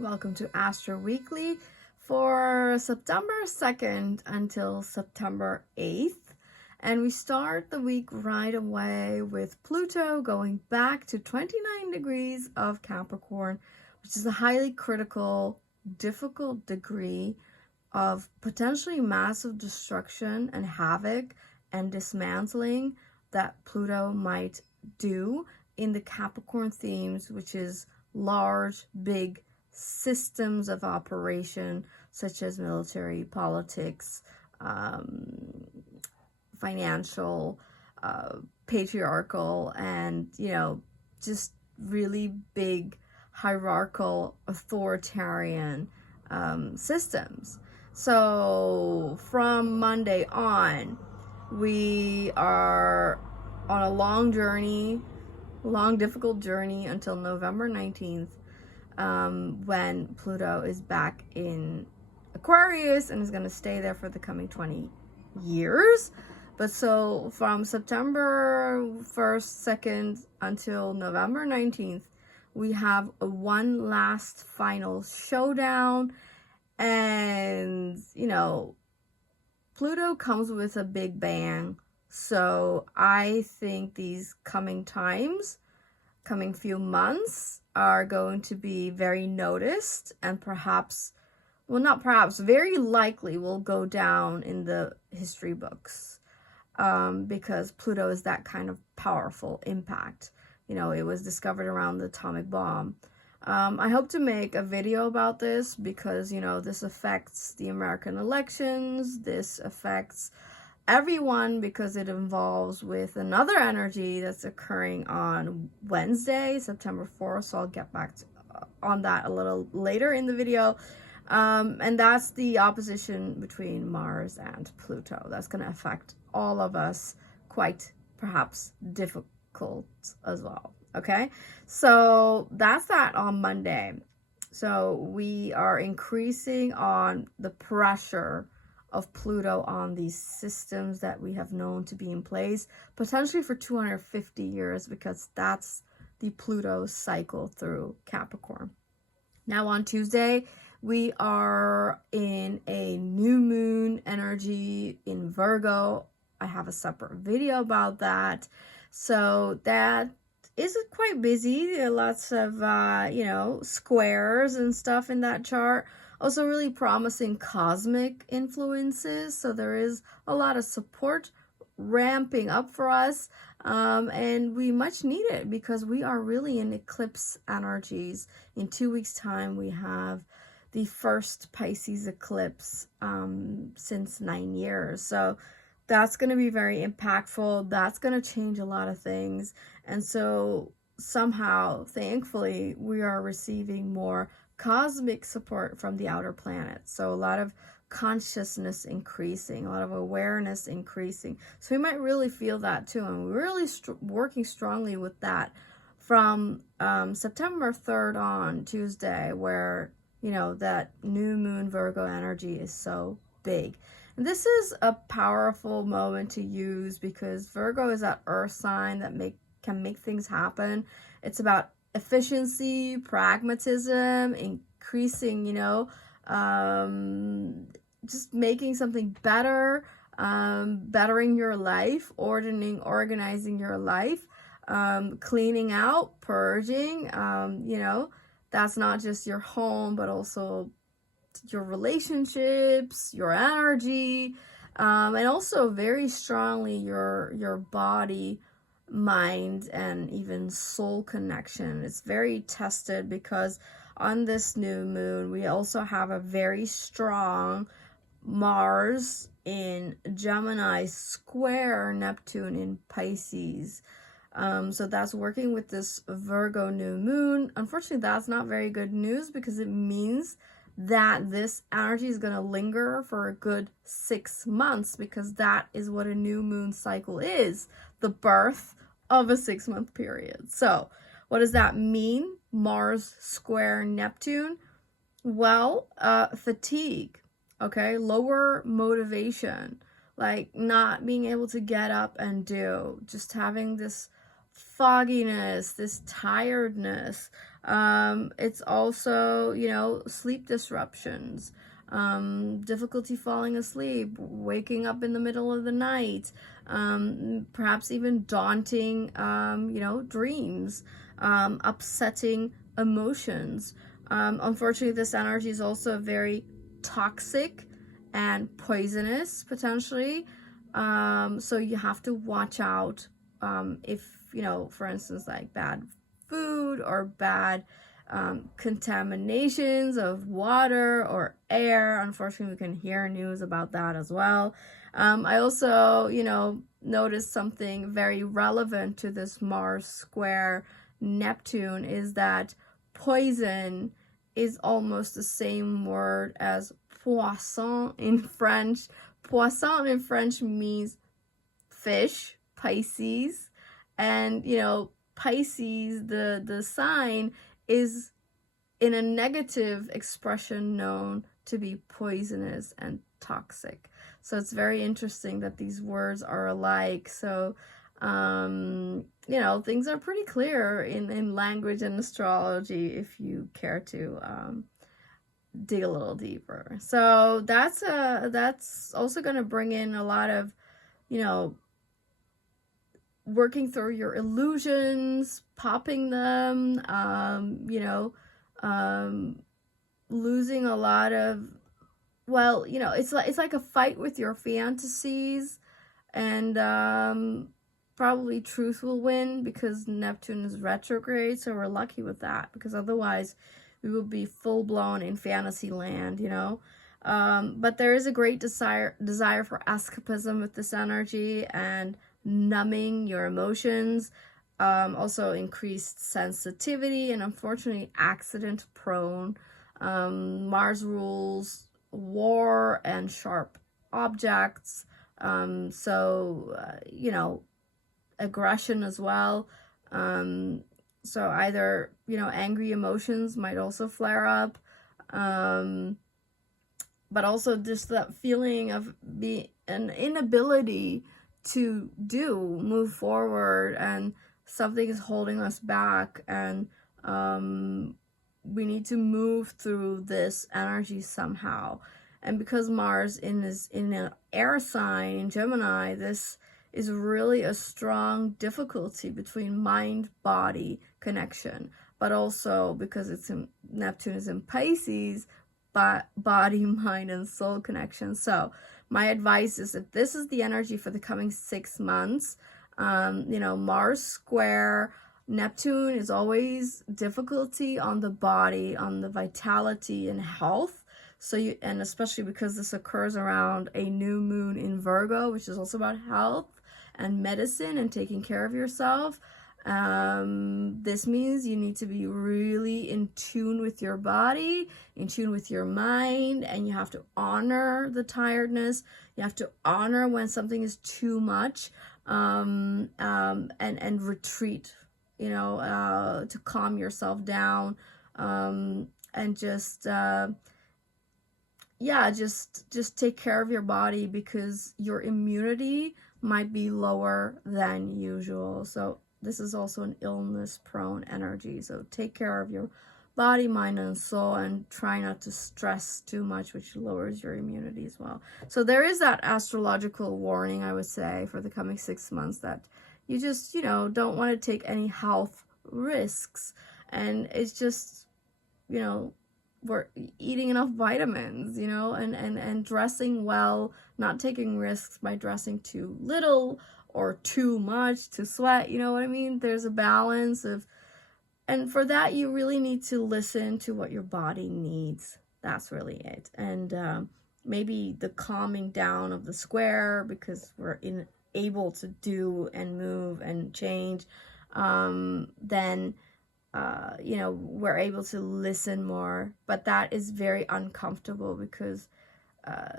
Welcome to Astro Weekly for September 2nd until September 8th. And we start the week right away with Pluto going back to 29 degrees of Capricorn, which is a highly critical, difficult degree of potentially massive destruction and havoc and dismantling that Pluto might do in the Capricorn themes, which is large, big systems of operation such as military, politics, financial, patriarchal, and just really big hierarchical authoritarian systems. So from Monday on, we are on a long difficult journey until November 19th, when Pluto is back in Aquarius and is going to stay there for the coming 20 years. But so from September 1st, 2nd until November 19th, we have one last final showdown. And, Pluto comes with a big bang. So I think these coming few months are going to be very noticed, and very likely will go down in the history books, because Pluto is that kind of powerful impact. It was discovered around the atomic bomb. I hope to make a video about this because, this affects the American elections. This affects everyone because it involves with another energy that's occurring on Wednesday, September 4th. So I'll get back on that a little later in the video. And that's the opposition between Mars and Pluto. That's going to affect all of us, quite perhaps difficult as well. Okay, so that's that on Monday. So we are increasing on the pressure of Pluto on these systems that we have known to be in place, potentially for 250 years, because that's the Pluto cycle through Capricorn. Now on Tuesday, we are in a new moon energy in Virgo. I have a separate video about that. So that is quite busy. There are lots of, squares and stuff in that chart. Also really promising cosmic influences. So there is a lot of support ramping up for us. And we much need it because we are really in eclipse energies. In 2 weeks' time, we have the first Pisces eclipse since 9 years. So that's going to be very impactful. That's going to change a lot of things. And so somehow, thankfully, we are receiving more cosmic support from the outer planets. So a lot of consciousness increasing, a lot of awareness increasing. So we might really feel that too. And we're really working strongly with that from September 3rd on Tuesday, where, that new moon Virgo energy is so big. And this is a powerful moment to use because Virgo is that earth sign that can make things happen. It's about efficiency, pragmatism, increasing, just making something better, bettering your life, organizing your life, cleaning out, purging, that's not just your home, but also your relationships, your energy, and also very strongly your body, mind, and even soul connection. It's very tested because on this new moon, we also have a very strong Mars in Gemini square Neptune in Pisces. So that's working with this Virgo new moon. Unfortunately, that's not very good news because it means that this energy is going to linger for a good 6 months, because that is what a new moon cycle is, the birth of a 6-month period. So what does that mean? Mars square Neptune? Well, fatigue, okay? Lower motivation, like not being able to get up and do, just having this fogginess, this tiredness. It's also, you know, sleep disruptions, difficulty falling asleep, waking up in the middle of the night, perhaps even daunting, you know, dreams, upsetting emotions. Unfortunately, this energy is also very toxic and poisonous, potentially. So you have to watch out, if, you know, for instance, like bad food or bad contaminations of water or air. Unfortunately, we can hear news about that as well. I also, you know, noticed something very relevant to this Mars square Neptune is that poison is almost the same word as poisson in French. Poisson in French means fish, Pisces, and, you know, Pisces, the sign, is in a negative expression known to be poisonous and toxic. So it's very interesting that these words are alike. So, you know, things are pretty clear in language and astrology if you care to dig a little deeper. So that's also going to bring in a lot of, you know, working through your illusions, popping them, you know, losing a lot of, well, you know, it's like a fight with your fantasies, and probably truth will win because Neptune is retrograde, so we're lucky with that, because otherwise we would be full-blown in fantasy land, you know. But there is a great desire for escapism with this energy and numbing your emotions, also increased sensitivity, and unfortunately accident prone. Mars rules war and sharp objects, so you know, aggression as well. So either, you know, angry emotions might also flare up, but also just that feeling of an inability to move forward, and something is holding us back, and we need to move through this energy somehow. And because Mars is in an air sign in Gemini, this is really a strong difficulty between mind-body connection, but also because Neptune is in Pisces, body, mind, and soul connection. So my advice is, if this is the energy for the coming 6 months, you know, Mars square Neptune is always difficulty on the body, on the vitality and health. So and especially because this occurs around a new moon in Virgo, which is also about health and medicine and taking care of yourself. This means you need to be really in tune with your body, in tune with your mind, and you have to honor the tiredness. You have to honor when something is too much, and retreat, you know, to calm yourself down, and just yeah, just take care of your body, because your immunity might be lower than usual. So this is also an illness-prone energy. So take care of your body, mind, and soul, and try not to stress too much, which lowers your immunity as well. So there is that astrological warning, I would say, for the coming 6 months, that you just, you know, don't want to take any health risks. And it's just, you know, we're eating enough vitamins, you know, and dressing well, not taking risks by dressing too little or too much to sweat, you know what I mean? There's a balance of, and for that, you really need to listen to what your body needs. That's really it. And maybe the calming down of the square, because we're able to do and move and change, then you know, we're able to listen more. But that is very uncomfortable, because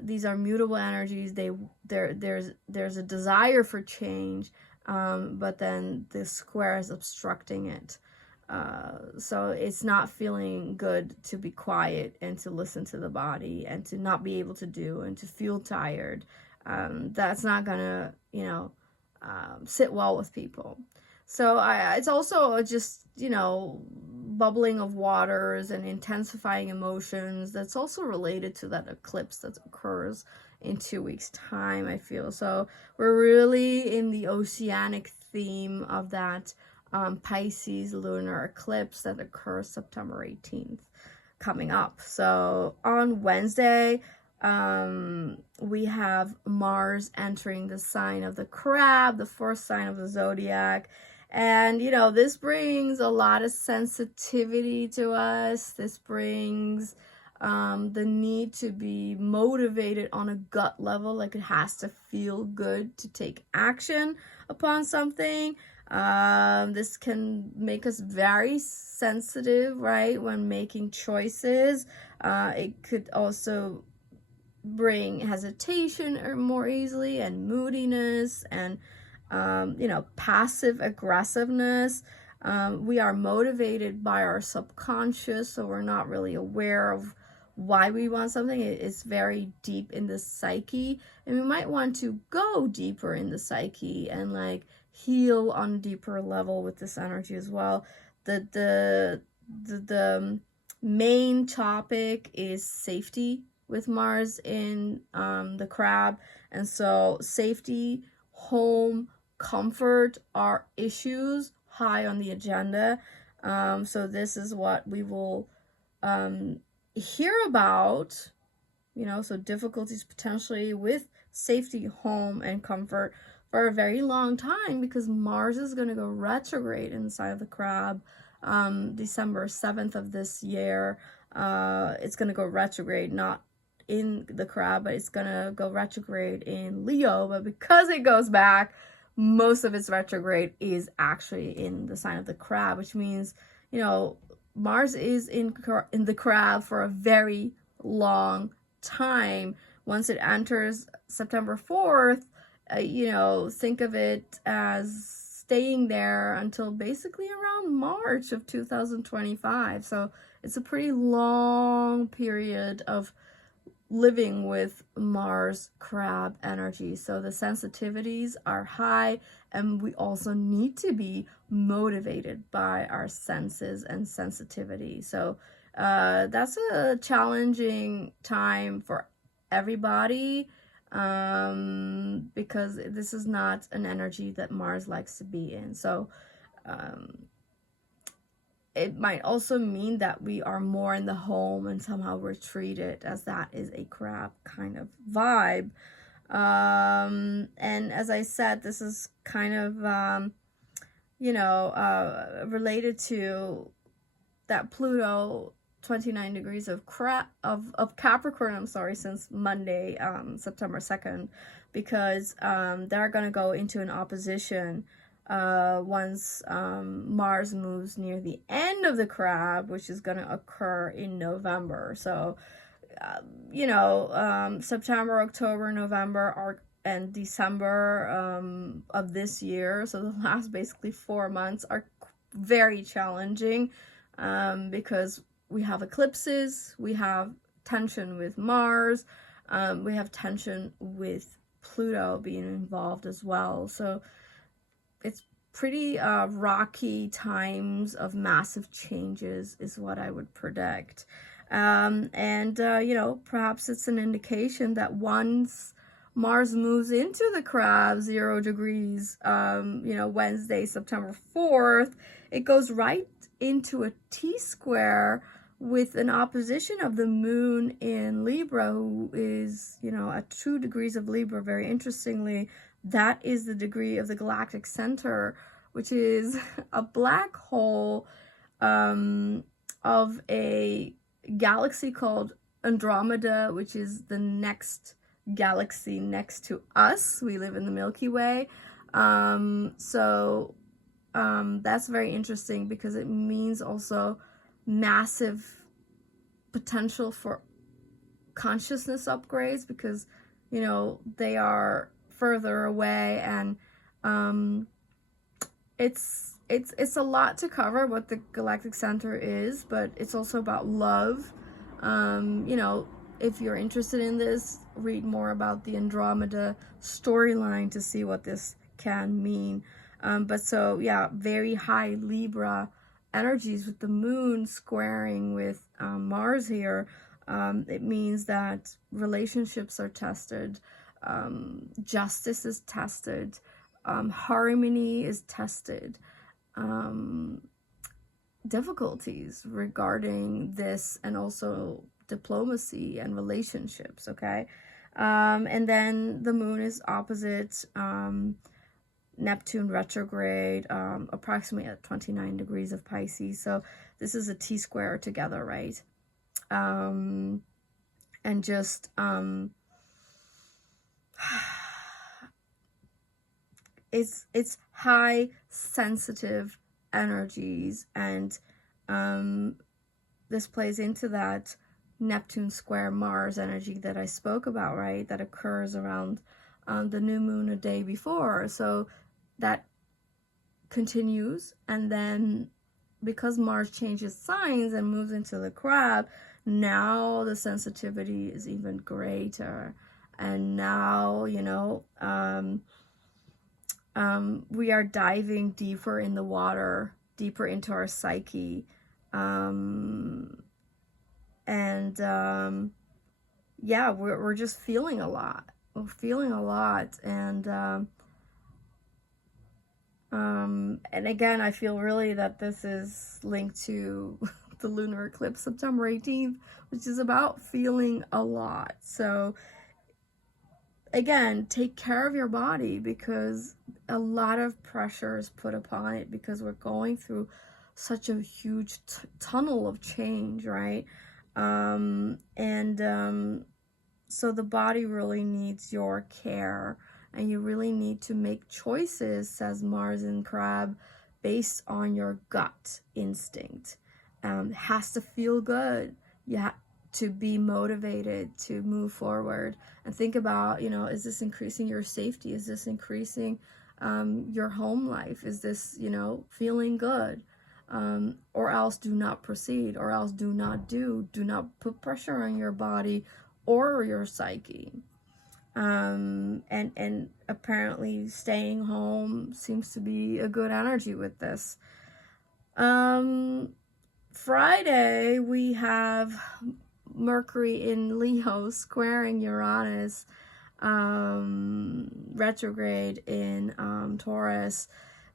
these are mutable energies. There's a desire for change, but then the square is obstructing it. So it's not feeling good to be quiet and to listen to the body and to not be able to do and to feel tired. That's not gonna, you know, sit well with people. So it's also just, you know, bubbling of waters and intensifying emotions. That's also related to that eclipse that occurs in 2 weeks time, I feel. So we're really in the oceanic theme of that Pisces lunar eclipse that occurs September 18th coming up. So on Wednesday, we have Mars entering the sign of the Crab, the fourth sign of the zodiac. And, you know, this brings a lot of sensitivity to us. This brings the need to be motivated on a gut level, like it has to feel good to take action upon something. This can make us very sensitive, right, when making choices. It could also bring hesitation or more easily, and moodiness, and you know, passive aggressiveness. We are motivated by our subconscious, so we're not really aware of why we want something. It's very deep in the psyche, and we might want to go deeper in the psyche and like heal on a deeper level with this energy as well. The main topic is safety with Mars in the Crab, and so safety, home, comfort are issues high on the agenda. So this is what we will hear about, you know, so difficulties potentially with safety, home, and comfort for a very long time, because Mars is going to go retrograde inside of the Crab December 7th of this year. It's going to go retrograde, not in the Crab, but it's going to go retrograde in Leo. But because it goes back, most of its retrograde is actually in the sign of the Crab, which means, you know, Mars is in the Crab for a very long time. Once it enters September 4th, you know, think of it as staying there until basically around March of 2025. So it's a pretty long period of living with Mars Crab energy. So the sensitivities are high, and we also need to be motivated by our senses and sensitivity. So that's a challenging time for everybody, because this is not an energy that Mars likes to be in. So it might also mean that we are more in the home and somehow we're treated, as that is a Crab kind of vibe. And as I said, this is kind of, you know, related to that Pluto 29 degrees of Capricorn, I'm sorry, since Monday, September 2nd, because they're going to go into an opposition once Mars moves near the end of the Crab, which is going to occur in November. So, you know, September, October, November and December of this year, so the last basically 4 months, are very challenging, because we have eclipses, we have tension with Mars, we have tension with Pluto being involved as well. So it's pretty rocky times of massive changes is what I would predict. And you know, perhaps it's an indication that once Mars moves into the Crab, 0 degrees, you know, Wednesday, September 4th, it goes right into a T-square with an opposition of the Moon in Libra, who is, you know, at 2 degrees of Libra. Very interestingly, that is the degree of the galactic center, which is a black hole of a galaxy called Andromeda, which is the next galaxy next to us. We live in the Milky Way. So that's very interesting, because it means also massive potential for consciousness upgrades, because, you know, they are further away, and it's a lot to cover what the galactic center is, but it's also about love. You know, if you're interested in this, read more about the Andromeda storyline to see what this can mean. But so, yeah, very high Libra energies with the moon squaring with Mars here. It means that relationships are tested, justice is tested, harmony is tested, difficulties regarding this, and also diplomacy and relationships, okay? And then the moon is opposite Neptune retrograde, approximately at 29 degrees of Pisces. So this is a T-square together, right? And just it's high sensitive energies, and this plays into that Neptune square Mars energy that I spoke about, right? That occurs around the new moon a day before. So that continues, and then because Mars changes signs and moves into the crab, now the sensitivity is even greater. And now, you know, we are diving deeper in the water, deeper into our psyche. Yeah, we're just feeling a lot. We're feeling a lot. And again, I feel really that this is linked to the lunar eclipse September 18th, which is about feeling a lot. So again, take care of your body, because a lot of pressure is put upon it because we're going through such a huge tunnel of change, right? So the body really needs your care, and you really need to make choices, says Mars in Crab, based on your gut instinct. It has to feel good. You have to be motivated to move forward and think about, you know, is this increasing your safety? Is this increasing your home life? Is this, you know, feeling good? Or else do not proceed, or else do not do. Do not put pressure on your body or your psyche. And apparently staying home seems to be a good energy with this. Friday, we have Mercury in Leo squaring Uranus, retrograde in Taurus.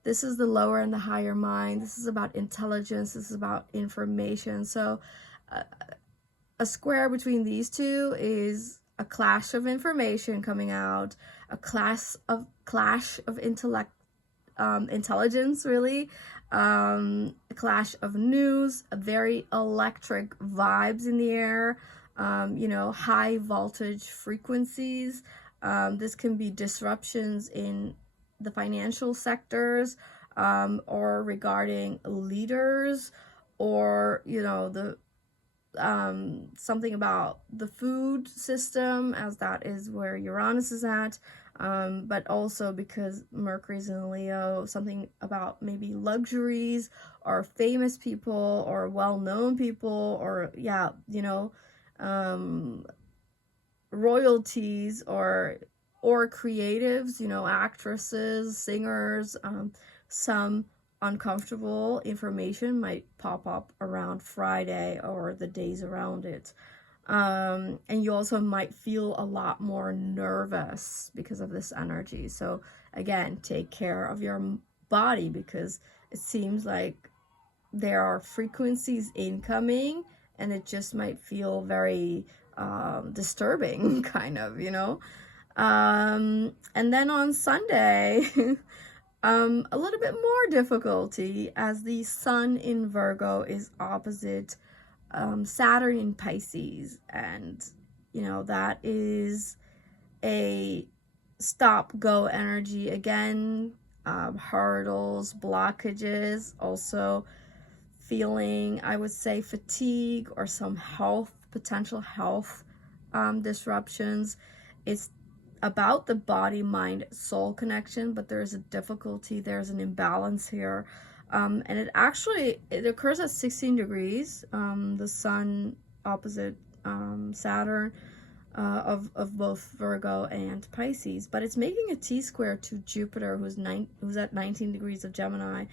This is the lower and the higher mind. This is about intelligence. This is about information. So a square between these two is a clash of information coming out, a clash of intelligence, really, a clash of news, a very electric vibes in the air, you know, high voltage frequencies. This can be disruptions in the financial sectors, or regarding leaders, or, you know, the something about the food system, as that is where Uranus is at, but also because Mercury's in Leo, something about maybe luxuries, or famous people, or well-known people, or, yeah, you know, royalties, or creatives, you know, actresses, singers. Some uncomfortable information might pop up around Friday or the days around it. And you also might feel a lot more nervous because of this energy. So again, take care of your body, because it seems like there are frequencies incoming, and it just might feel very disturbing, kind of, you know. And then on Sunday, a little bit more difficulty, as the Sun in Virgo is opposite Saturn in Pisces, and, you know, that is a stop-go energy again, hurdles, blockages, also feeling, I would say, fatigue, or some potential health disruptions. It's about the body, mind, soul connection, but there's a difficulty, there's an imbalance here. And it occurs at 16 degrees, the Sun opposite Saturn. of both Virgo and Pisces, but it's making a T-square to Jupiter, who's at 19 degrees of Gemini,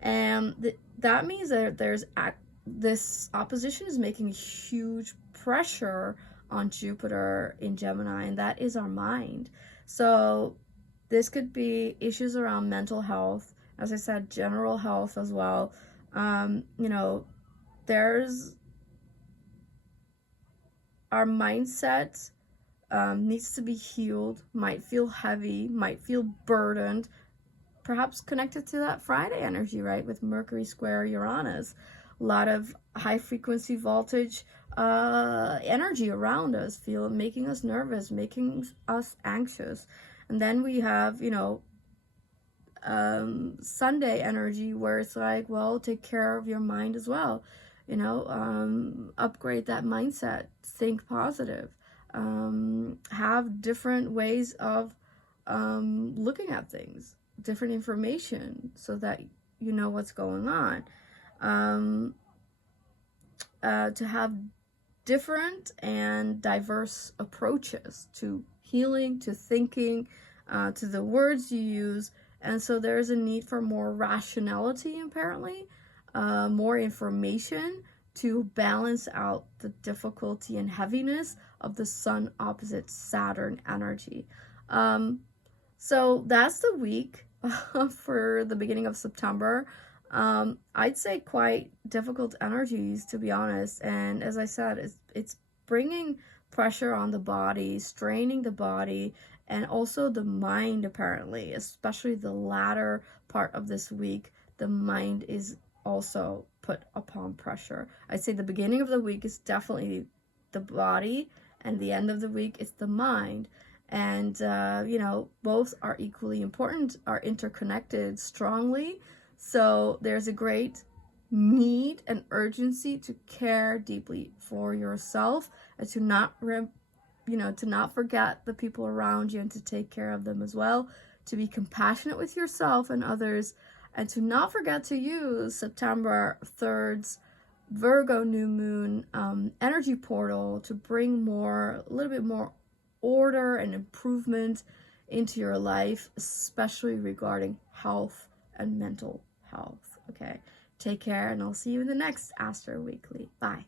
and that means that this opposition is making huge pressure on Jupiter in Gemini, and that is our mind. So this could be issues around mental health, as I said, general health as well. You know, there's our mindset needs to be healed, might feel heavy, might feel burdened, perhaps connected to that Friday energy, right? With Mercury square Uranus. A lot of high frequency voltage energy around us, making us nervous, making us anxious. And then we have, you know, Sunday energy, where it's like, well, take care of your mind as well. You know, upgrade that mindset, think positive, have different ways of looking at things, different information, so that you know what's going on. To have different and diverse approaches to healing, to thinking, to the words you use. And so there's a need for more rationality, apparently, more information to balance out the difficulty and heaviness of the Sun opposite Saturn energy. So that's the week for the beginning of September. I'd say quite difficult energies, to be honest. And as I said, it's bringing pressure on the body, straining the body, and also the mind, apparently, especially the latter part of this week. The mind is also put upon pressure. I'd say the beginning of the week is definitely the body, and the end of the week is the mind. And, you know, both are equally important, are interconnected strongly. So there's a great need and urgency to care deeply for yourself, and to not to not forget the people around you, and to take care of them as well, to be compassionate with yourself and others, and to not forget to use September 3rd's Virgo new moon energy portal to bring a little bit more order and improvement into your life, especially regarding health and mental health. Okay, take care, and I'll see you in the next Astro Weekly. Bye.